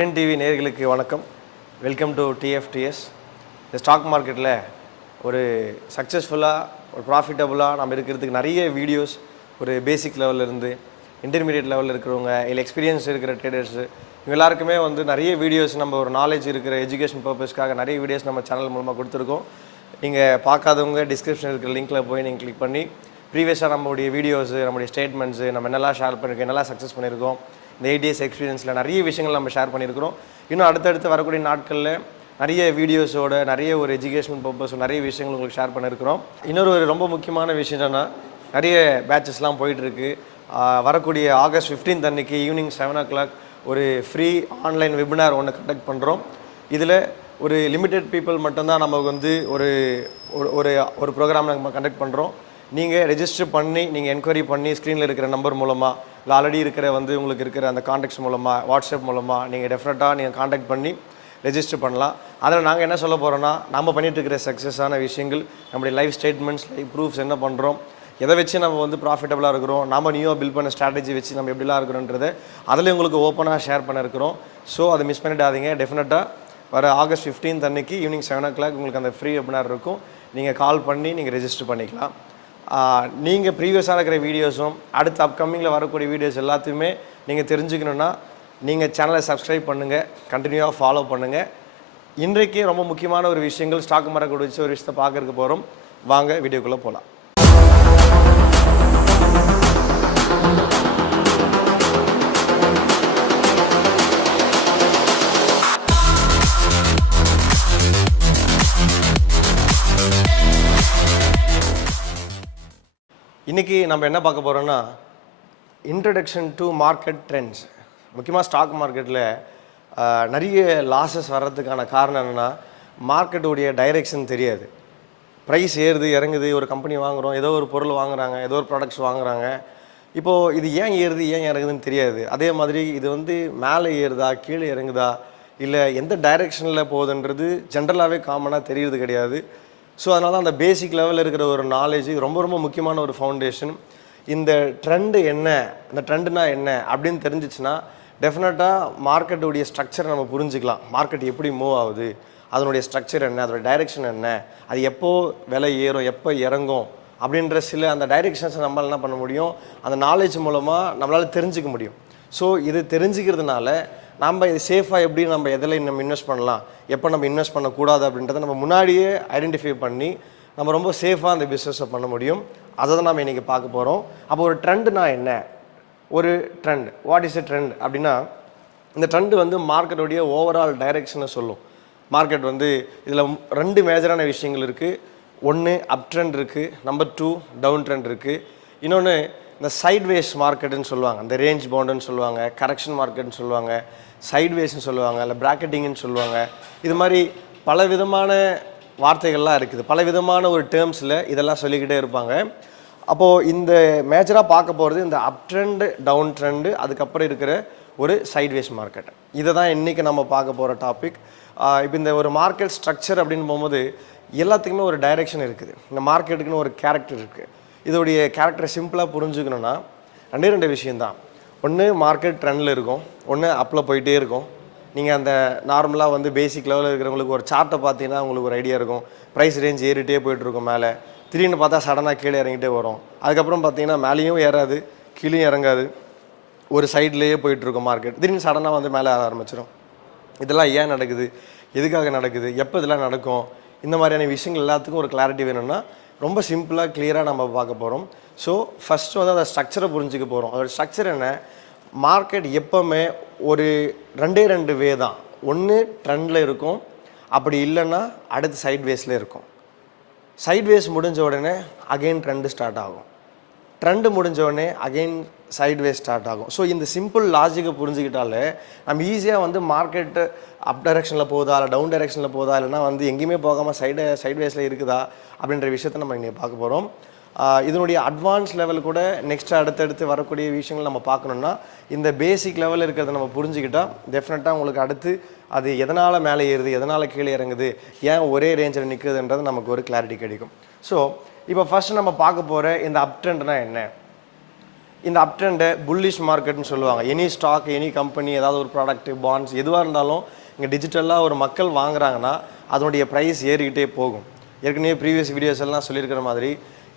TV நேயர்களுக்கு வணக்கம். Welcome to DFTS. இந்த ஸ்டாக் மார்க்கெட்டில் ஒரு சக்ஸஸ்ஃபுல்லாக ஒரு ப்ராஃபிட்டபுளாக நம்ம இருக்கிறதுக்கு நிறைய வீடியோஸ் ஒரு பேசிக் லெவலிருந்து இன்டர்மீடியட் லெவலில் இருக்கிறவங்க இல்லை எக்ஸ்பீரியன்ஸ் இருக்கிற ட்ரேடர்ஸு இவங்க எல்லாருக்குமே நிறைய வீடியோஸ் நம்ம ஒரு நாலேஜ் இருக்கிற எஜுகேஷன் பர்பஸ்க்காக நிறைய வீடியோஸ் நம்ம சேனல் மூலமாக கொடுத்துருக்கோம். நீங்கள் பார்க்காதவங்க டிஸ்கிரிப்ஷன் இருக்கிற லிங்க்கில் போய் நீங்கள் கிளிக் பண்ணி ப்ரீவியஸாக நம்மளுடைய வீடியோஸு நம்மளுடைய ஸ்டேட்மெண்ட்ஸு நம்ம என்னெல்லாம் ஷேர் பண்ணியிருக்கோம், என்னெல்லாம் சக்ஸஸ் பண்ணியிருக்கோம், இந்த 8 days எக்ஸ்பீரியன்ஸில் நிறைய விஷயங்கள் நம்ம ஷேர் பண்ணியிருக்கிறோம். இன்னும் அடுத்தடுத்து வரக்கூடிய நாட்களில் நிறைய வீடியோஸோட நிறைய ஒரு எஜுகேஷன் பர்பஸ் நிறைய விஷயங்கள் உங்களுக்கு ஷேர் பண்ணியிருக்கிறோம். இன்னொரு ரொம்ப முக்கியமான விஷயம் என்னென்னா நிறைய பேட்சஸ்லாம் போயிட்டுருக்கு. வரக்கூடிய August 15th அன்றைக்கி ஈவினிங் 7 o'clock ஒரு ஃப்ரீ ஆன்லைன் வெபினார் ஒன்று கண்டக்ட் பண்ணுறோம். இதில் ஒரு லிமிட்டெட் பீப்புள் மட்டும்தான் நமக்கு ஒரு ஒரு ஒரு ப்ரோக்ராம் நம்ம கண்டக்ட் பண்ணுறோம். நீங்கள் ரெஜிஸ்டர் பண்ணி நீங்கள் என்கொயரி பண்ணி ஸ்க்ரீனில் இருக்கிற நம்பர் மூலமாக இல்லை ஆல்ரெடி இருக்கிற உங்களுக்கு இருக்கிற அந்த காண்டாக்ட்ஸ் மூலமாக வாட்ஸ்அப் மூலமாக நீங்கள் டெஃபினட்டாக நீங்கள் காண்டாக்ட் பண்ணி ரெஜிஸ்டர் பண்ணலாம். அதில் நாங்கள் என்ன சொல்ல போகிறோன்னா நம்ம பண்ணிகிட்டு இருக்கிற சக்ஸஸான விஷயங்கள், நம்முடைய லைஃப் ஸ்டேட்மெண்ட்ஸ், லைஃப் ப்ரூஃப்ஸ் என்ன பண்ணுறோம், எதை வச்சு நம்ம ப்ராஃபிட்டபுளாக இருக்கிறோம், நம்ம நியூவாக பில்ட் பண்ண ஸ்ட்ராட்டஜி வச்சு நம்ம எப்படிலாம் இருக்கிறோன்றதை அதில் உங்களுக்கு ஓப்பனாக ஷேர் பண்ண இருக்கிறோம். ஸோ அதை மிஸ் பண்ணிடாதீங்க. டெஃபினட்டாக வர August 15th அன்றைக்கி ஈவினிங் 7 o'clock உங்களுக்கு அந்த ஃப்ரீ வெபினார் இருக்கும். நீங்கள் கால் பண்ணி நீங்கள் ரெஜிஸ்டர் பண்ணிக்கலாம். நீங்கள் ப்ரீவியஸாக இருக்கிற வீடியோஸும் அடுத்து அப்கமிங்கில் வரக்கூடிய வீடியோஸ் எல்லாத்தையுமே நீங்கள் தெரிஞ்சுக்கணுன்னா நீங்கள் சேனலை சப்ஸ்கிரைப் பண்ணுங்கள், கண்டினியூவாக ஃபாலோ பண்ணுங்கள். இன்றைக்கே ரொம்ப முக்கியமான ஒரு விஷயங்கள் ஸ்டாக் மார்க்கெட் வச்சு ஒரு விஷயத்தை பார்க்கறதுக்கு போகிறோம். வாங்க வீடியோக்குள்ளே போகலாம். இன்றைக்கி நம்ம என்ன பார்க்க போகிறோன்னா இன்ட்ரடக்ஷன் டு மார்க்கெட் ட்ரெண்ட்ஸ். முக்கியமாக ஸ்டாக் மார்க்கெட்டில் நிறைய லாஸஸ் வர்றதுக்கான காரணம் என்னென்னா மார்க்கெட்டுடைய டைரெக்ஷன் தெரியாது. ப்ரைஸ் ஏறுது இறங்குது, ஒரு கம்பெனி வாங்குகிறோம், ஏதோ ஒரு பொருள் வாங்குகிறாங்க, ஏதோ ஒரு ப்ராடக்ட்ஸ் வாங்குகிறாங்க. இப்போது இது ஏன் ஏறுது ஏன் இறங்குதுன்னு தெரியாது. அதே மாதிரி இது மேலே ஏறுதா கீழே இறங்குதா இல்லை எந்த டைரெக்ஷனில் போகுதுன்றது ஜென்ரலாகவே காமனாக தெரியுறது கிடையாது. ஸோ அதனால தான் அந்த பேசிக் லெவலில் இருக்கிற ஒரு நாலேஜ் ரொம்ப ரொம்ப முக்கியமான ஒரு ஃபவுண்டேஷன். இந்த ட்ரெண்டு என்ன, இந்த ட்ரெண்டுனா என்ன அப்படின்னு தெரிஞ்சிச்சுன்னா டெஃபினட்டாக மார்க்கெட்டுடைய ஸ்ட்ரக்சரை நம்ம புரிஞ்சுக்கலாம். மார்க்கெட் எப்படி மூவ் ஆகுது, அதனுடைய ஸ்ட்ரக்சர் என்ன, அதோடைய டைரெக்ஷன் என்ன, அது எப்போது விலை ஏறும் எப்போ இறங்கும் அப்படின்ற சில அந்த டைரெக்ஷன்ஸை நம்மளால் என்ன பண்ண முடியும், அந்த நாலேஜ் மூலமாக நம்மளால் தெரிஞ்சுக்க முடியும். ஸோ இது தெரிஞ்சுக்கிறதுனால நம்ம இது சேஃபாக எப்படி நம்ம எதில் நம்ம இன்வெஸ்ட் பண்ணலாம், எப்போ நம்ம இன்வெஸ்ட் பண்ணக்கூடாது அப்படின்றத நம்ம முன்னாடியே ஐடென்டிஃபை பண்ணி நம்ம ரொம்ப சேஃபாக அந்த பிஸ்னஸை பண்ண முடியும். அதை தான் நம்ம இன்றைக்கி பார்க்க போகிறோம். அப்போ ஒரு ட்ரெண்டுனா என்ன, ஒரு trend, what is a trend அப்படின்னா இந்த ட்ரெண்டு மார்க்கெட்டுடைய ஓவரால் டைரெக்ஷனை சொல்லும். மார்க்கெட் இதில் 2 மேஜரான விஷயங்கள் இருக்குது. ஒன்று அப் ட்ரெண்ட் இருக்குது, நம்பர் 2 டவுன் ட்ரெண்ட் இருக்குது. இன்னொன்று இந்த சைட்வேஸ் மார்க்கெட்டுன்னு சொல்லுவாங்க, இந்த ரேஞ்ச் பவுண்டுன்னு சொல்லுவாங்க, கரெக்ஷன் மார்க்கெட்னு சொல்லுவாங்க, சைட்வேஸ்ன்னு சொல்லுவாங்க, இல்லை ப்ராக்கெட்டிங்னு சொல்லுவாங்க. இது மாதிரி பல விதமான வார்த்தைகள்லாம் இருக்குது, பல விதமான ஒரு டேர்ம்ஸில் இதெல்லாம் சொல்லிக்கிட்டே இருப்பாங்க. அப்போது இந்த மேஜராக பார்க்க போகிறது இந்த அப் ட்ரெண்டு டவுன் ட்ரெண்டு அதுக்கப்புறம் இருக்கிற ஒரு சைட்வேஸ் மார்க்கெட். இதை தான் இன்றைக்கி நம்ம பார்க்க போகிற டாபிக். இப்போ இந்த ஒரு மார்க்கெட் ஸ்ட்ரக்சர் அப்படின்னு போகும்போது எல்லாத்துக்குமே ஒரு டைரெக்ஷன் இருக்குது. இந்த மார்க்கெட்டுக்குன்னு ஒரு கேரக்டர் இருக்குது. இதோடைய கேரக்டரை சிம்பிளாக புரிஞ்சுக்கணுன்னா 2 விஷயந்தான். ஒன்று மார்க்கெட் ட்ரெண்டில் இருக்கும், ஒன்று அப்பில் போயிட்டே இருக்கும். நீங்கள் அந்த நார்மலாக பேசிக் லெவலில் இருக்கிறவங்களுக்கு ஒரு சார்ட்டை பார்த்தீங்கன்னா உங்களுக்கு ஒரு ஐடியா இருக்கும். ப்ரைஸ் ரேஞ்ச் ஏறிட்டே போயிட்டுருக்கும், மேலே திடீர்னு பார்த்தா சடனாக கீழே இறங்கிட்டே வரும். அதுக்கப்புறம் பார்த்தீங்கன்னா மேலேயும் ஏறாது கீழேயும் இறங்காது, ஒரு சைட்லேயே போயிட்டுருக்கும் மார்க்கெட். திடீர்னு சடனாக மேலே ஏற ஆரம்பிச்சிடும். இதெல்லாம் ஏன் நடக்குது, எதுக்காக நடக்குது, எப்போ இதெல்லாம் நடக்கும், இந்த மாதிரியான விஷயங்கள் எல்லாத்துக்கும் ஒரு கிளாரிட்டி வேணும்னா ரொம்ப சிம்பிளாக கிளியராக நம்ம பார்க்க போகிறோம். ஸோ ஃபஸ்ட்டு அந்த ஸ்ட்ரக்சரை புரிஞ்சுக்க போகிறோம். அதோட ஸ்ட்ரக்சர் என்ன, மார்க்கெட் எப்போவுமே ஒரு 2 வே தான். ஒன்று ட்ரெண்டில் இருக்கும், அப்படி இல்லைன்னா அடுத்து சைட்வேஸில் இருக்கும். சைட்வேஸ் முடிஞ்ச உடனே அகெயின் ட்ரெண்டு ஸ்டார்ட் ஆகும், ட்ரெண்டு முடிஞ்ச உடனே அகெயின் சைட்வேஸ் ஸ்டார்ட் ஆகும். ஸோ இந்த சிம்பிள் லாஜிக்கை புரிஞ்சுக்கிட்டாலே நம்ம ஈஸியாக மார்க்கெட்டு அப் டைரெக்ஷனில் போகுதா இல்லை டவுன் டைரெக்ஷனில் போகுதா இல்லைனா எங்கேயுமே போகாமல் சைட்வேஸில் இருக்குதா அப்படின்ற விஷயத்தை நம்ம இன்றைக்கி பார்க்க போகிறோம். இதனுடைய அட்வான்ஸ் லெவல் கூட நெக்ஸ்ட் அடுத்தடுத்து வரக்கூடிய விஷயங்கள் நம்ம பார்க்கணுன்னா இந்த பேசிக் லெவலில் இருக்கிறத நம்ம புரிஞ்சுக்கிட்டால் டெஃபினட்டாக உங்களுக்கு அடுத்து அது எதனால் மேலே ஏறுது எதனால் கீழே இறங்குது ஏன் ஒரே ரேஞ்சில் நிற்குதுன்றது நமக்கு ஒரு கிளாரிட்டி கிடைக்கும். ஸோ இப்போ ஃபஸ்ட்டு நம்ம பார்க்க போகிற இந்த அப் ட்ரெண்ட்னா என்ன, இந்த அப் ட்ரெண்டை புல்லிஷ் மார்க்கெட்னு சொல்லுவாங்க. எனி ஸ்டாக், எனி கம்பெனி, ஏதாவது ஒரு ப்ராடக்ட், பாண்ட்ஸ் எதுவாக இருந்தாலும் இங்கே டிஜிட்டலாக ஒரு மக்கள் வாங்குறாங்கன்னா அதனுடைய ப்ரைஸ் ஏறிக்கிட்டே போகும். ஏற்கனவே ப்ரீவியஸ் வீடியோஸ் எல்லாம் சொல்லியிருக்கிற மாதிரி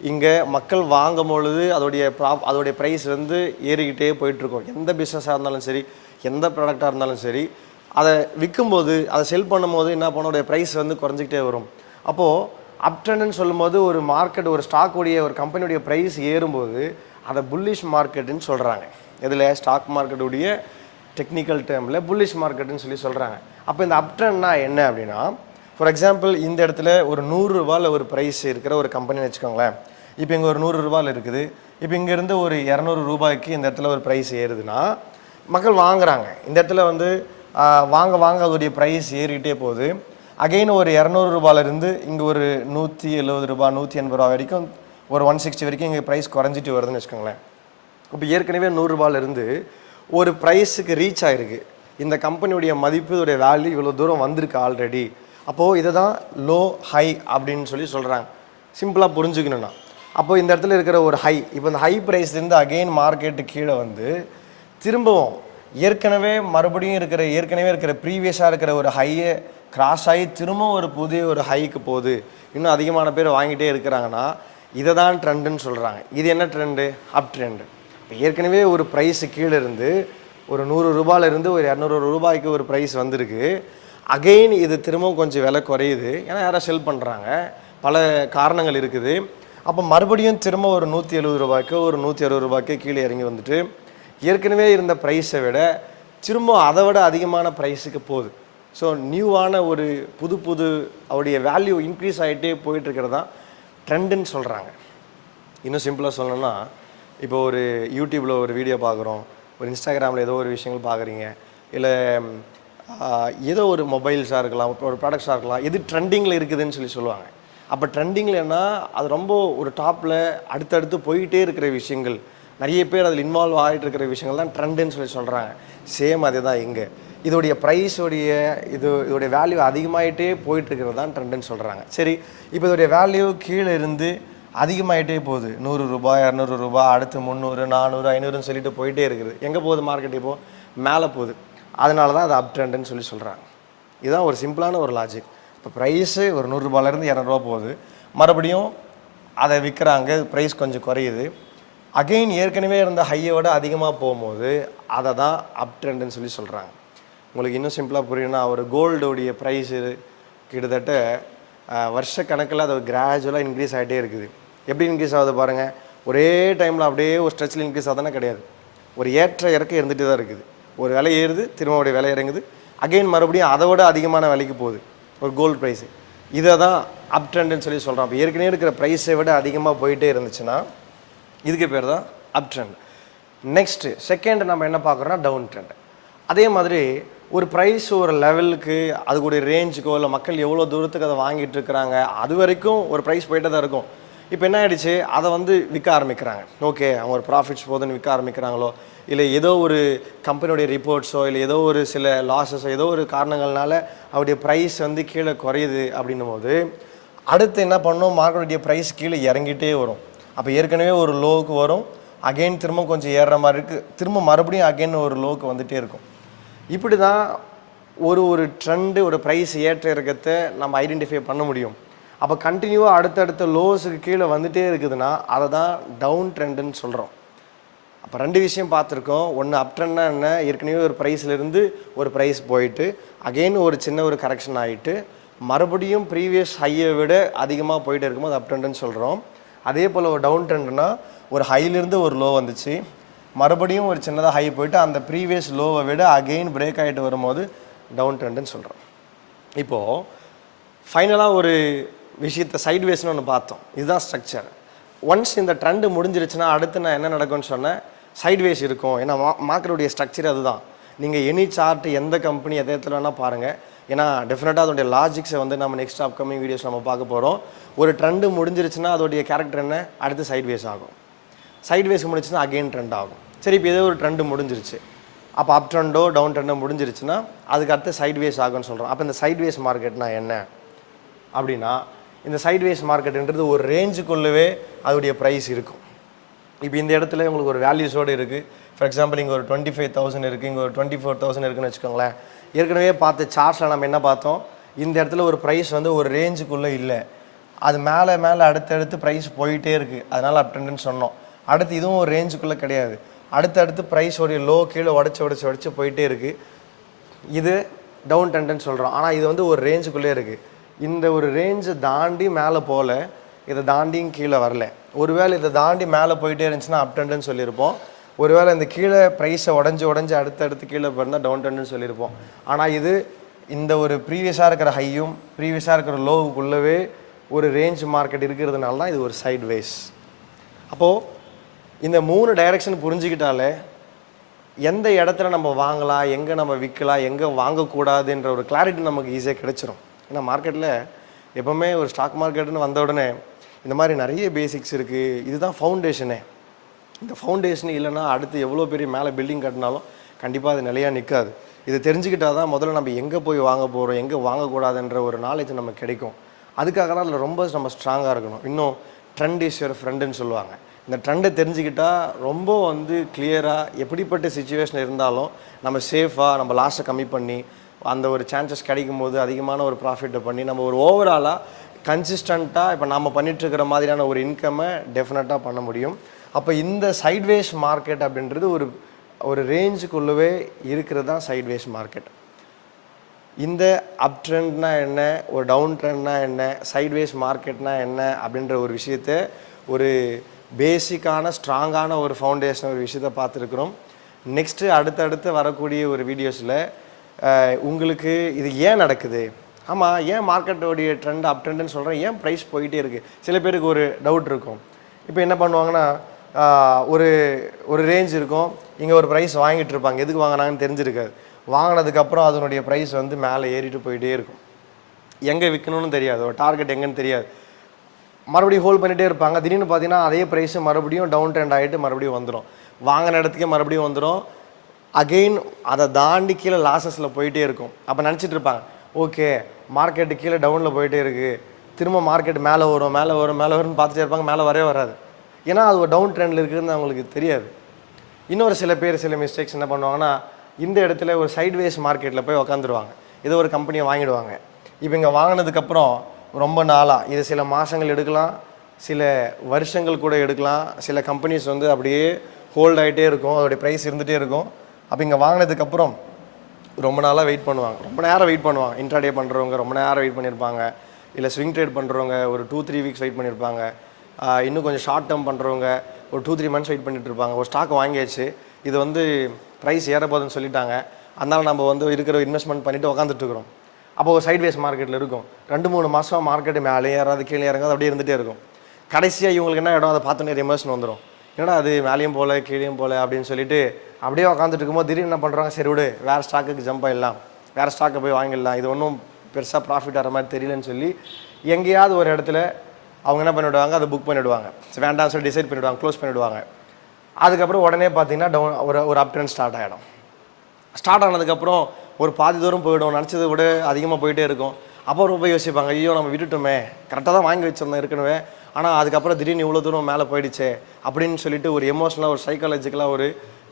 இங்கே மக்கள் வாங்கும் பொழுது அதோடைய ப்ரைஸ் வந்து ஏறிக்கிட்டே போயிட்டுருக்கும். எந்த பிஸ்னஸாக இருந்தாலும் சரி, எந்த ப்ராடக்டாக இருந்தாலும் சரி, அதை விற்கும்போது, அதை செல் பண்ணும்போது என்ன பண்ணோடைய ப்ரைஸ் வந்து குறைஞ்சிக்கிட்டே வரும். அப்போது அப் ட்ரெண்டுன்னு சொல்லும்போது ஒரு மார்க்கெட், ஒரு ஸ்டாக்குடைய, ஒரு கம்பெனியுடைய ப்ரைஸ் ஏறும்போது அதை புல்லிஷ் மார்க்கெட்டுன்னு சொல்கிறாங்க. இதில் ஸ்டாக் மார்க்கெட்டுடைய டெக்னிக்கல் டேர்மில் புல்லிஷ் மார்க்கெட்டுன்னு சொல்கிறாங்க. அப்போ இந்த அப் ட்ரெண்ட்னா என்ன அப்படின்னா, ஃபார் எக்ஸாம்பிள் இந்த இடத்துல ஒரு 100 ரூபாயில் ஒரு ப்ரைஸ் இருக்கிற ஒரு கம்பெனின்னு வச்சுக்கோங்களேன். இப்போ இங்கே ஒரு 100 ரூபாயில் இருக்குது. இப்போ இங்கேருந்து ஒரு 200 ரூபாய்க்கு இந்த இடத்துல ஒரு ப்ரைஸ் ஏறுதுன்னா மக்கள் வாங்குறாங்க. இந்த இடத்துல வந்து வாங்க அதோடைய ப்ரைஸ் ஏறிக்கிட்டே போகுது. அகெயின் ஒரு 200 ரூபாயிலிருந்து இங்கே ஒரு 170 ரூபா, 180 ரூபா வரைக்கும், ஒரு 160 வரைக்கும் இங்கே ப்ரைஸ் குறைஞ்சிட்டு வருதுன்னு வச்சுக்கோங்களேன். இப்போ ஏற்கனவே 100 ரூபாயிலிருந்து ஒரு ப்ரைஸுக்கு ரீச் ஆகிருக்கு. இந்த கம்பெனியுடைய மதிப்பு, இதோடைய வேல்யூ இவ்வளோ தூரம் வந்திருக்கு ஆல்ரெடி. அப்போது இதை தான் லோ ஹை அப்படின்னு சொல்கிறாங்க. சிம்பிளாக புரிஞ்சுக்கணுன்னா, அப்போது இந்த இடத்துல இருக்கிற ஒரு ஹை, இப்போ இந்த ஹை ப்ரைஸ்லேருந்து அகெயின் மார்க்கெட்டு கீழே வந்து திரும்பவும் மறுபடியும் ஏற்கனவே இருக்கிற ப்ரீவியஸாக இருக்கிற ஒரு ஹையை கிராஸ் ஆகி திரும்பவும் ஒரு புதிய ஒரு ஹைக்கு போகுது, இன்னும் அதிகமான பேர் வாங்கிட்டே இருக்கிறாங்கன்னா இதை தான் ட்ரெண்டுன்னு சொல்கிறாங்க. இது என்ன ட்ரெண்டு? அப் ட்ரெண்டு. இப்போ ஏற்கனவே ஒரு ப்ரைஸு கீழே இருந்து ஒரு 100 ரூபாயிலிருந்து ஒரு 200 ரூபாய்க்கு ஒரு ப்ரைஸ் வந்திருக்கு. அகெயின் இது திரும்பவும் கொஞ்சம் விலை குறையுது, ஏன்னா யாராவது செல் பண்ணுறாங்க, பல காரணங்கள் இருக்குது. அப்போ மறுபடியும் திரும்ப ஒரு 170 ரூபாய்க்கு, ஒரு 160 ரூபாய்க்கு கீழே இறங்கி வந்துட்டு ஏற்கனவே இருந்த ப்ரைஸை விட திரும்ப அதை விட அதிகமான ப்ரைஸுக்கு போகுது. ஸோ நியூவான ஒரு புது அவருடைய வேல்யூ இன்க்ரீஸ் ஆகிட்டே போயிட்டுருக்கிறது தான் ட்ரெண்டுன்னு சொல்கிறாங்க. இன்னும் சிம்பிளாக சொல்லணும்னா, இப்போ ஒரு யூடியூப்பில் ஒரு வீடியோ பார்க்குறோம், ஒரு இன்ஸ்டாகிராமில் ஏதோ ஒரு விஷயங்கள் பார்க்குறீங்க, இல்லை ஏதோ ஒரு மொபைல்ஸாக இருக்கலாம், ஒரு ப்ராடக்ட்ஸாக இருக்கலாம், எது ட்ரெண்டிங்கில் இருக்குதுன்னு சொல்லுவாங்க. அப்போ ட்ரெண்டிங்லன்னா அது ரொம்ப ஒரு டாப்பில் அடுத்தடுத்து போயிட்டே இருக்கிற விஷயங்கள், நிறைய பேர் அதில் இன்வால்வ் ஆகிட்டு இருக்கிற விஷயங்கள் தான் ட்ரெண்டுன்னு சொல்கிறாங்க. சேம் அதே தான் இங்கே. இதோடைய இதோடைய வேல்யூ அதிகமாகிட்டே போயிட்டுருக்கிறது தான் ட்ரெண்டுன்னு சொல்கிறாங்க. சரி, இப்போ இதோடைய வேல்யூ கீழே இருந்து அதிகமாகிட்டே போகுது. 100 ரூபாய், 200 ரூபா, அடுத்து 300, 400, 500ன்னு சொல்லிட்டு போயிட்டே இருக்குது. எங்கே போகுது மார்க்கெட்? இப்போது மேலே போகுது. அதனால தான் அது அப் ட்ரெண்டுன்னு சொல்கிறாங்க. இதுதான் ஒரு சிம்பிளான ஒரு லாஜிக். இப்போ ப்ரைஸு ஒரு 100 ரூபாயிலேருந்து 200 ரூபா போகுது, மறுபடியும் அதை விற்கிறாங்க, ப்ரைஸ் கொஞ்சம் குறையுது, அகெயின் ஏற்கனவே இருந்த ஹையை விட அதிகமாக போகும்போது அதை தான் அப் ட்ரெண்டுன்னு சொல்கிறாங்க. உங்களுக்கு இன்னும் சிம்பிளாக புரியணும்னா, ஒரு கோல்டுடைய ப்ரைஸு கிட்டத்தட்ட வருஷ கணக்கில் அது கிராஜுவலாக இன்க்ரீஸ் ஆகிட்டே இருக்குது. எப்படி இன்க்ரீஸ் ஆகுது பாருங்கள். ஒரே டைமில் அப்படியே ஒரு ஸ்ட்ரெச்சில் இன்க்ரீஸ் ஆகுதுன்னா கிடையாது, ஒரு ஏற்ற இறக்கம் இருந்துகிட்டே தான் இருக்குது. ஒரு விலை ஏறுது, திரும்ப விலை இறங்குது, அகெயின் மறுபடியும் அதை விட அதிகமான விலைக்கு போகுது ஒரு கோல்டு ப்ரைஸு. இதை தான் அப் ட்ரெண்டுன்னு சொல்கிறோம். அப்போ ஏற்கனவே இருக்கிற ப்ரைஸை விட அதிகமாக போயிட்டே இருந்துச்சுன்னா இதுக்கு பேர் தான் அப் ட்ரெண்ட். நெக்ஸ்ட்டு செகண்ட் நம்ம என்ன பார்க்குறோன்னா டவுன் ட்ரெண்ட். அதே மாதிரி ஒரு ப்ரைஸ் ஒரு லெவலுக்கு, அதுக்குடைய ரேஞ்சுக்கோ, இல்லை மக்கள் எவ்வளோ தூரத்துக்கு அதை வாங்கிட்டு இருக்கிறாங்க, அது வரைக்கும் ஒரு ப்ரைஸ் போயிட்டே தான் இருக்கும். இப்போ என்ன ஆகிடுச்சு, அதை வந்து விற்க ஆரம்பிக்கிறாங்க. ஓகே, அவங்க ஒரு ப்ராஃபிட்ஸ் போதுன்னு விற்க ஆரம்பிக்கிறாங்களோ, இல்லை ஏதோ ஒரு கம்பெனியோடைய ரிப்போர்ட்ஸோ, இல்லை ஏதோ ஒரு சில லாஸஸோ, ஏதோ ஒரு காரணங்கள்னால அவருடைய ப்ரைஸ் வந்து கீழே குறையுது அப்படின்னும் போது அடுத்து என்ன பண்ணணும், மார்க்கெட்டுடைய ப்ரைஸ் கீழே இறங்கிட்டே வரும். அப்போ ஏற்கனவே ஒரு லோவுக்கு வரும், அகெயின் திரும்ப கொஞ்சம் ஏறுற மாதிரி இருக்குது, திரும்ப மறுபடியும் அகெயின் ஒரு லோவுக்கு வந்துகிட்டே இருக்கும். இப்படி தான் ஒரு ட்ரெண்டு, ஒரு ப்ரைஸ் ஏற்ற இறக்கத்தை நம்ம ஐடென்டிஃபை பண்ண முடியும். அப்போ கண்டினியூவாக அடுத்தடுத்த லோஸுக்கு கீழே வந்துகிட்டே இருக்குதுன்னா அதை தான் டவுன் ட்ரெண்டுன்னு சொல்கிறோம். அப்போ ரெண்டு விஷயம் பார்த்துருக்கோம். ஒன்று அப் ட்ரெண்ட்னா என்ன, ஏற்கனவே ஒரு ப்ரைஸ்லேருந்து ஒரு ப்ரைஸ் போயிட்டு அகெயின் ஒரு சின்ன ஒரு கரெக்ஷன் ஆகிட்டு மறுபடியும் ப்ரீவியஸ் ஹையை விட அதிகமாக போயிட்டு இருக்கும்போது அப் ட்ரெண்டுன்னு சொல்கிறோம். அதே போல் ஒரு டவுன் ட்ரெண்டுனா ஒரு ஹையிலேருந்து ஒரு லோ வந்துச்சு, மறுபடியும் ஒரு சின்னதாக ஹை போயிட்டு அந்த ப்ரீவியஸ் லோவை விட அகெயின் பிரேக் ஆகிட்டு வரும்போது டவுன் ட்ரெண்டுன்னு சொல்கிறோம். இப்போது ஃபைனலாக ஒரு விஷயத்தை சைட்வேஸ்னு ஒன்று பார்த்தோம். இதுதான் ஸ்ட்ரக்சர். ஒன்ஸ் இந்த ட்ரெண்டு முடிஞ்சிருச்சுன்னா அடுத்து நான் என்ன நடக்கும்னு சொன்னேன், சைட்வேஸ் இருக்கும். ஏன்னா மார்க்கெட்டுடைய ஸ்ட்ரக்சர் அதுதான். நீங்கள் எனி சார்ட் எந்த கம்பெனி எதை இடத்துல வேணால் பாருங்கள். ஏன்னா டெஃபினட்டாக அதோடைய லாஜிக்ஸை வந்து நம்ம நெக்ஸ்ட் அப்கமிங் வீடியோஸ் நம்ம பார்க்க போகிறோம். ஒரு ட்ரெண்டு முடிஞ்சிருச்சுன்னா அதோடைய கேரக்டர் என்ன, அடுத்து சைட்வேஸ் ஆகும். சைட்வேஸ் முடிச்சுன்னா அகெயின் ட்ரெண்ட் ஆகும். சரி, இப்போ ஏதோ ஒரு ட்ரெண்டு முடிஞ்சிருச்சு, அப்போ அப் ட்ரெண்டோ டவுன் ட்ரெண்டோ முடிஞ்சிருச்சுன்னா அதுக்கு அடுத்து சைட்வேஸ் ஆகும்னு சொல்கிறோம். அப்போ இந்த சைட்வேஸ் மார்க்கெட்னா என்ன அப்படின்னா, இந்த சைட்வேஸ் மார்க்கெட்டுன்றது ஒரு ரேஞ்சுக்குள்ளவே அதோடைய ப்ரைஸ் இருக்கும். இப்போ இந்த இடத்துல உங்களுக்கு ஒரு வேல்யூஸோடு இருக்குது. ஃபார் எக்ஸாம்பிள் இங்கே ஒரு 25,000 இருக்குது, இங்கே ஒரு 24,000 இருக்குன்னு வச்சுக்கோங்களேன். ஏற்கனவே பார்த்த சார்ட்ஸில் நம்ம என்ன பார்த்தோம், இந்த இடத்துல ஒரு ப்ரைஸ் வந்து ஒரு ரேஞ்சுக்குள்ளே இல்லை, அது மேலே மேலே அடுத்தடுத்து ப்ரைஸ் போயிட்டே இருக்குது, அதனால் அப் ட்ரெண்டுன்னு சொன்னோம். அடுத்து இதுவும் ஒரு ரேஞ்சுக்குள்ளே கிடையாது, அடுத்தடுத்து ப்ரைஸ் ஒரு லோ கீழே உடச்சி போயிட்டே இருக்குது. இது டவுன் ட்ரெண்டுன்னு சொல்கிறோம். ஆனால் இது வந்து ஒரு ரேஞ்சுக்குள்ளே இருக்குது. இந்த ஒரு ரேஞ்சை தாண்டி மேலே போகல, இதை தாண்டியும் கீழே வரல. ஒருவேளை இதை தாண்டி மேலே போயிட்டே இருந்துச்சுன்னா அப் ட்ரெண்டுன்னு சொல்லியிருப்போம். ஒருவேளை இந்த கீழே ப்ரைஸை உடஞ்சி அடுத்தடுத்து கீழே போயிருந்தால் டவுன் ட்ரெண்டுன்னு சொல்லியிருப்போம். ஆனால் இது இந்த ஒரு ப்ரீவியஸாக இருக்கிற ஹையும் ப்ரீவியஸாக இருக்கிற லோவுக்குள்ளவே ஒரு ரேஞ்ச் மார்க்கெட் இருக்கிறதுனால தான் இது ஒரு சைட் வேஸ். அப்போது இந்த 3 டைரெக்ஷன் புரிஞ்சுக்கிட்டாலே எந்த இடத்துல நம்ம வாங்கலாம், எங்கே நம்ம விற்கலாம், எங்கே வாங்கக்கூடாதுன்ற ஒரு கிளாரிட்டி நமக்கு ஈஸியாக கிடைச்சிரும். ஏன்னா மார்க்கெட்டில் எப்போவுமே ஒரு ஸ்டாக் மார்க்கெட்டுன்னு வந்த உடனே இந்த மாதிரி நிறைய பேசிக்ஸ் இருக்குது, இதுதான் ஃபவுண்டேஷனே. இந்த ஃபவுண்டேஷன் இல்லைன்னா அடுத்து எவ்வளோ பெரிய மேலே பில்டிங் கட்டினாலும் கண்டிப்பாக அது நிலையாக நிற்காது. இதை தெரிஞ்சுக்கிட்டால் தான் முதல்ல நம்ம எங்கே போய் வாங்க போகிறோம், எங்கே வாங்கக்கூடாதுன்ற ஒரு நாலேஜ் நமக்கு கிடைக்கும். அதுக்காக தான் அதில் ரொம்ப நம்ம ஸ்ட்ராங்காக இருக்கணும். இன்னும் ட்ரெண்ட் இஸ் யுவர் ஃப்ரெண்டுன்னு சொல்லுவாங்க. இந்த ட்ரெண்டை தெரிஞ்சுக்கிட்டால் ரொம்ப வந்து கிளியராக எப்படிப்பட்ட சுச்சுவேஷன் இருந்தாலும் நம்ம சேஃபாக நம்ம லாஸை கம்மி பண்ணி அந்த ஒரு சான்சஸ் கிடைக்கும் போது அதிகமான ஒரு ப்ராஃபிட்டை பண்ணி நம்ம ஒரு ஓவராலாக கன்சிஸ்டண்ட்டாக இப்போ நம்ம பண்ணிகிட்ருக்கிற மாதிரியான ஒரு இன்கம்மை டெஃபினட்டாக பண்ண முடியும். அப்போ இந்த சைட்வேஸ் மார்க்கெட் அப்படின்றது ஒரு ரேஞ்சுக்குள்ளவே இருக்கிறது தான் சைட்வேஸ் மார்க்கெட். இந்த அப் ட்ரெண்ட்னா என்ன, ஒரு டவுன் ட்ரெண்ட்னா என்ன, சைட்வேஸ் மார்க்கெட்னா என்ன அப்படின்ற ஒரு விஷயத்தை ஒரு பேசிக்கான ஸ்ட்ராங்கான ஒரு ஃபவுண்டேஷன் ஒரு விஷயத்தை பார்த்துருக்குறோம். நெக்ஸ்ட்டு அடுத்தடுத்து வரக்கூடிய ஒரு வீடியோஸில் உங்களுக்கு இது ஏன் நடக்குது, ஆமாம் ஏன் மார்க்கெட்டோடைய ட்ரெண்ட் அப் ட்ரெண்டுன்னு சொல்கிறேன், ஏன் ப்ரைஸ் போயிட்டே இருக்குது, சில பேருக்கு ஒரு டவுட் இருக்கும். இப்போ என்ன பண்ணுவாங்கன்னா ஒரு ரேஞ்ச் இருக்கும், இங்கே ஒரு ப்ரைஸ் வாங்கிட்டு இருப்பாங்க, எதுக்கு வாங்கினாங்கன்னு தெரிஞ்சிருக்காது. வாங்கினதுக்கப்புறம் அதனுடைய ப்ரைஸ் வந்து மேலே ஏறிட்டு போயிட்டே இருக்கும், எங்கே விற்கணும்னு தெரியாது, ஒரு டார்கெட் எங்கேன்னு தெரியாது, மறுபடியும் ஹோல்ட் பண்ணிகிட்டே இருப்பாங்க. திடீர்னு பார்த்தீங்கன்னா அதே ப்ரைஸு மறுபடியும் டவுன் ட்ரெண்ட் ஆகிட்டு மறுபடியும் வந்துடும், வாங்கின இடத்துக்கே மறுபடியும் வந்துடும். அகெயின் அதை தாண்டி கீழே லாஸஸில் போயிட்டே இருக்கும். அப்போ நினச்சிட்டு இருப்பாங்க ஓகே மார்க்கெட்டு கீழே டவுனில் போயிட்டே இருக்குது, திரும்ப மார்க்கெட் மேலே வரும்னு பார்த்துட்டே இருப்பாங்க, மேலே வரவே வராது. ஏன்னா அது ஒரு டவுன் ட்ரெண்டில் இருக்குதுன்னு அவங்களுக்கு தெரியாது. இன்னொரு சில மிஸ்டேக்ஸ் என்ன பண்ணுவாங்கன்னா, இந்த இடத்துல ஒரு சைட்வேஸ் மார்க்கெட்டில் போய் உக்காந்துருவாங்க, ஏதோ ஒரு கம்பெனியை வாங்கிடுவாங்க. இப்போ இங்கே வாங்கினதுக்கப்புறம் ரொம்ப நாளாக இது சில மாதங்கள் எடுக்கலாம், சில வருஷங்கள் கூட எடுக்கலாம். சில கம்பெனிஸ் வந்து அப்படியே ஹோல்ட் ஆகிட்டே இருக்கும், அதோடைய ப்ரைஸ் இருந்துகிட்டே இருக்கும். அப்போ இங்கே வாங்கினதுக்கப்புறம் ரொம்ப நாளாக வெயிட் பண்ணுவாங்க, ரொம்ப நேரம் வெயிட் பண்ணுவாங்க. இன்ட்ராடே பண்ணுறவங்க ரொம்ப நேரம் வெயிட் பண்ணியிருப்பாங்க, இல்லை ஸ்விங் ட்ரேட் பண்ணுறவங்க ஒரு 2-3 வீக்ஸ் வெயிட் பண்ணியிருப்பாங்க, இன்னும் கொஞ்சம் ஷார்ட் டேர்ம் பண்ணுறவங்க ஒரு 2-3 மந்த்ஸ் வெயிட் பண்ணிட்டு இருப்பாங்க. ஒரு ஸ்டாக் வாங்கியாச்சு, இது வந்து ப்ரைஸ் ஏற போகுதுன்னு சொல்லிட்டாங்க, அதனால் நம்ம வந்து இருக்கிற இன்வெஸ்ட்மெண்ட் பண்ணிவிட்டு உட்காந்துட்டுருக்குறோம். அப்போ ஒரு சைட்வேஸ் மார்க்கெட்டில் இருக்கும், 2-3 மாதம் மார்க்கெட்டு மேலே ஏறாது கீழே இறங்காது அப்படியே இருந்துகிட்டே இருக்கும். கடைசியாக இவங்களுக்கு என்ன இடம், அதை பார்த்தோன்னே எமோஷன் வந்துடும், ஏன்னா அது மேலேயும் போகல கீழேயும் போகல அப்படின்னு சொல்லிட்டு அப்படியே உட்காந்துட்டு இருக்கும்போது திடீர்னு என்ன பண்ணுறாங்க, சரி விடு வேறு ஸ்டாக்குக்கு ஜம்ப் ஆகிடலாம், வேறு ஸ்டாக்கை போய் வாங்கிடலாம், இது ஒன்றும் பெருசாக ப்ராஃபிட் வர மாதிரி தெரியலன்னு சொல்லி எங்கேயாவது ஒரு இடத்துல அவங்க என்ன பண்ணிவிடுவாங்க, அதை புக் பண்ணிவிடுவாங்க, வேண்டாம்னு சொல்லி டிசைட் பண்ணிவிடுவாங்க, க்ளோஸ் பண்ணிவிடுவாங்க. அதுக்கப்புறம் உடனே பார்த்தீங்கன்னா ஒரு அப் ட்ரெண்ட் ஸ்டார்ட் ஆகிடும். ஸ்டார்ட் ஆனதுக்கப்புறம் ஒரு பாதி தூரம் போயிடும், நினச்சதை விட அதிகமாக போயிட்டே இருக்கும். அப்புறம் போய் யோசிப்பாங்க, ஐயோ நம்ம விட்டுட்டோமே, கரெக்டாக தான் வாங்கி வச்சிருந்தோம் ஏற்கனவே, ஆனால் அதுக்கப்புறம் திடீர்னு இவ்வளோ தூரம் மேலே போயிடுச்சே அப்படின்னு சொல்லிட்டு ஒரு எமோஷனலாக ஒரு சைக்காலஜிக்கலாக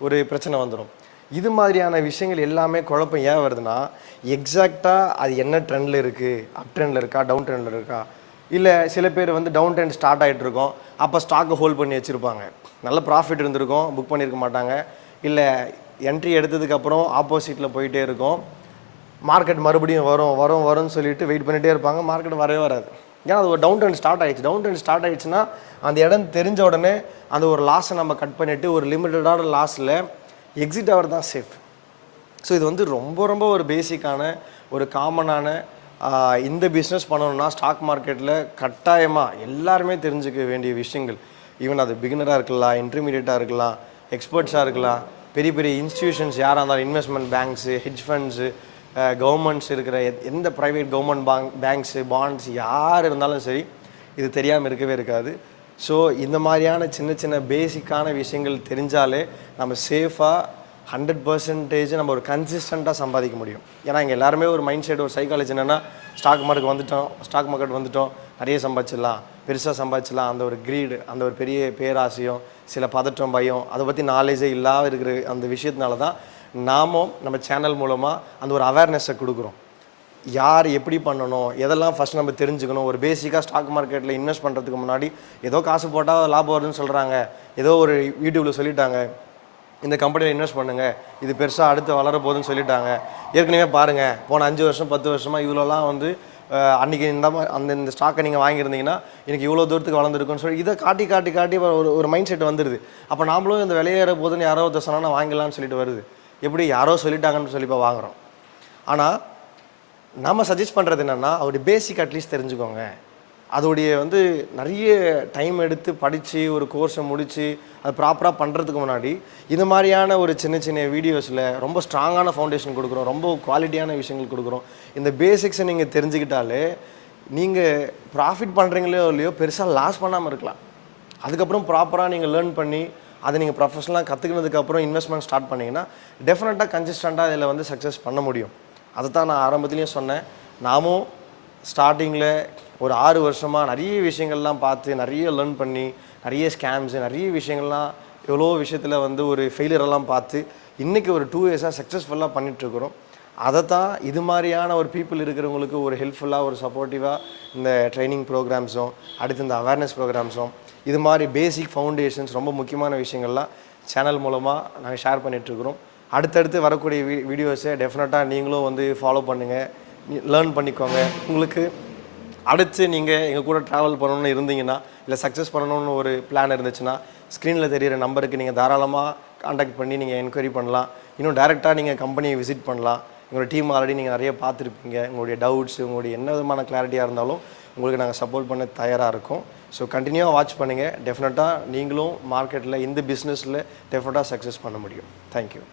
ஒரு பிரச்சனை வந்துடும். இது மாதிரியான விஷயங்கள் எல்லாமே குழப்பம் ஏன் வருதுன்னா, எக்ஸாக்டாக அது என்ன ட்ரெண்டில் இருக்குது, அப் ட்ரெண்டில் இருக்கா டவுன் ட்ரெண்டில் இருக்கா, இல்லை சில பேர் வந்து டவுன் ட்ரெண்ட் ஸ்டார்ட் ஆகிட்டு இருக்கோம், அப்போ ஸ்டாக்கை ஹோல்ட் பண்ணி வச்சுருப்பாங்க, நல்ல ப்ராஃபிட் இருந்திருக்கும், புக் பண்ணியிருக்க மாட்டாங்க, இல்லை என்ட்ரி எடுத்ததுக்கப்புறம் ஆப்போசிட்டில் போயிட்டே இருக்கும், மார்க்கெட் மறுபடியும் வரும்னு சொல்லிட்டு வெயிட் பண்ணிகிட்டே இருப்பாங்க, மார்க்கெட் வரவே வராது. ஏன்னா அது ஒரு டவுன் ட்ரெண்ட் ஸ்டார்ட் ஆகிடுச்சுன்னா அந்த இடம் தெரிஞ்ச உடனே அந்த ஒரு லாஸை நம்ம கட் பண்ணிவிட்டு ஒரு லிமிட்டடான லாஸில் எக்ஸிட் ஆகிறது தான் சேஃப். ஸோ இது வந்து ரொம்ப ஒரு பேசிக்கான ஒரு காமனான இந்த பிஸ்னஸ் பண்ணணும்னா ஸ்டாக் மார்க்கெட்டில் கட்டாயமாக எல்லாருமே தெரிஞ்சுக்க வேண்டிய விஷயங்கள். ஈவன் அது பிகினராக இருக்கலாம், இன்டர்மீடியட்டாக இருக்கலாம், எக்ஸ்பர்ட்ஸாக இருக்கலாம், பெரிய இன்ஸ்டிடியூஷன்ஸ் யாராக இருந்தாலும், investment banks, hedge funds, governments இருக்கிற எந்த ப்ரைவேட் கவர்மெண்ட் பேங்க்ஸு, பாண்ட்ஸ் யார் இருந்தாலும் சரி இது தெரியாமல் இருக்கவே இருக்காது. ஸோ இந்த மாதிரியான சின்ன பேசிக்கான விஷயங்கள் தெரிஞ்சாலே நம்ம சேஃபாக 100% நம்ம ஒரு கன்சிஸ்டண்ட்டாக சம்பாதிக்க முடியும். ஏன்னா இங்கே எல்லாருமே ஒரு மைண்ட் செட், ஒரு சைக்காலஜி என்னென்னா ஸ்டாக் மார்க்கெட் வந்துட்டோம் நிறைய சம்பாதிச்சிடலாம், பெருசாக சம்பாதிச்சலாம் அந்த ஒரு க்ரீடு, அந்த ஒரு பெரிய பேராசையும் சில பதற்றம், பயம், அதை பற்றி நாலேஜே இல்லாத இருக்கிற அந்த விஷயத்தினால தான் நாமும் நம்ம சேனல் மூலமாக அந்த ஒரு அவேர்னஸை கொடுக்குறோம். யார் எப்படி பண்ணணும், எதெல்லாம் ஃபஸ்ட் நம்ம தெரிஞ்சுக்கணும். ஒரு பேசிக்காக ஸ்டாக் மார்க்கெட்டில் இன்வெஸ்ட் பண்ணுறதுக்கு முன்னாடி ஏதோ காசு போட்டால் லாபம் வருதுன்னு சொல்கிறாங்க, ஏதோ ஒரு யூடியூப்பில் சொல்லிட்டாங்க, இந்த கம்பெனியில் இன்வெஸ்ட் பண்ணுங்கள், இது பெருசாக அடுத்து வளர போகுதுன்னு சொல்லிட்டாங்க. ஏற்கனவே பாருங்கள், போன 5 வருஷம் 10 வருஷமாக இவ்வளோலாம் வந்து அன்றைக்கி இந்த ஸ்டாக்கை நீங்கள் வாங்கியிருந்தீங்கன்னா எனக்கு இவ்வளோ தூரத்துக்கு வளர்ந்துருக்குன்னு சொல்லி இதை காட்டி ஒரு மைண்ட் செட் வந்துடுது. அப்போ நாமளும் இந்த விலையேற போதுன்னு யாரோ ஒருத்தர் சொன்னால் வாங்கலாம்னு சொல்லிட்டு வருது. எப்படி யாரோ சொல்லிட்டாங்கன்னு சொல்லி இப்போ வாங்குகிறோம். ஆனால் நம்ம சஜஸ்ட் பண்ணுறது என்னென்னா, அவருடைய பேசிக் அட்லீஸ்ட் தெரிஞ்சுக்கோங்க. அதோடைய வந்து நிறைய டைம் எடுத்து படித்து ஒரு கோர்ஸை முடித்து அது ப்ராப்பராக பண்ணுறதுக்கு முன்னாடி இது மாதிரியான ஒரு சின்ன சின்ன வீடியோஸில் ரொம்ப ஸ்ட்ராங்கான ஃபவுண்டேஷன் கொடுக்குறோம், ரொம்ப குவாலிட்டியான விஷயங்கள் கொடுக்குறோம். இந்த பேசிக்ஸை நீங்கள் தெரிஞ்சுக்கிட்டாலே நீங்கள் ப்ராஃபிட் பண்ணுறீங்களோ இல்லையோ பெருசாக லாஸ் பண்ணாமல் இருக்கலாம். அதுக்கப்புறம் ப்ராப்பராக நீங்கள் லேர்ன் பண்ணி அதை நீங்கள் ப்ரொஃபஷனலாக கற்றுக்கினதுக்கப்புறம் இன்வெஸ்ட்மெண்ட் ஸ்டார்ட் பண்ணிங்கன்னா டெஃபினட்டாக கன்சிஸ்டண்ட்டாக இதில் வந்து சக்ஸஸ் பண்ண முடியும். அதை தான் நான் ஆரம்பத்துலேயும் சொன்னேன். நாமும் ஸ்டார்டிங்கில் ஒரு 6 வருஷமாக நிறைய விஷயங்கள்லாம் பார்த்து நிறைய லேர்ன் பண்ணி நிறைய ஸ்கேம்ஸு நிறைய விஷயங்கள்லாம் எவ்வளோ விஷயத்தில் வந்து ஒரு ஃபெயிலியரெல்லாம் பார்த்து இன்றைக்கி ஒரு 2 இயர்ஸாக சக்ஸஸ்ஃபுல்லாக பண்ணிகிட்ருக்குறோம். அதை தான் இது மாதிரியான ஒரு பீப்புள் இருக்கிறவங்களுக்கு ஒரு ஹெல்ப்ஃபுல்லாக ஒரு சப்போர்ட்டிவாக இந்த ட்ரைனிங் ப்ரோக்ராம்ஸும் அடுத்து இந்த அவேர்னஸ் ப்ரோக்ராம்ஸும் இது மாதிரி பேசிக் ஃபவுண்டேஷன்ஸ் ரொம்ப முக்கியமான விஷயங்கள்லாம் சேனல் மூலமாக நாங்கள் ஷேர் பண்ணிகிட்ருக்குறோம். அடுத்தடுத்து வரக்கூடிய வீடியோஸை டெஃபினட்டாக நீங்களும் வந்து ஃபாலோ பண்ணுங்கள், லேர்ன் பண்ணிக்கோங்க. உங்களுக்கு அடுத்து நீங்கள் எங்கள் கூட ட்ராவல் பண்ணணுன்னு இருந்தீங்கன்னா இல்லை சக்ஸஸ் பண்ணணும்னு ஒரு பிளான் இருந்துச்சுன்னா ஸ்க்ரீனில் தெரியிற நம்பருக்கு நீங்கள் தாராளமாக காண்டாக்ட் பண்ணி நீங்கள் என்கொயரி பண்ணலாம். இன்னும் டேரெக்டாக நீங்கள் கம்பெனியை விசிட் பண்ணலாம். எங்களோட டீம் ஆல்ரெடி நீங்கள் நிறைய பார்த்துருப்பீங்க. உங்களுடைய டவுட்ஸ், உங்களுடைய என்ன விதமான கிளாரிட்டியாக இருந்தாலும் உங்களுக்கு நாங்கள் சப்போர்ட் பண்ண தயாராக இருக்கோம். ஸோ கண்டினியூவாக வாட்ச் பண்ணுங்கள். டெஃபினட்டாக நீங்களும் மார்க்கெட்டில் இந்த பிஸ்னஸில் டெஃபினட்டாக சக்ஸஸ் பண்ண முடியும். தேங்க்யூ.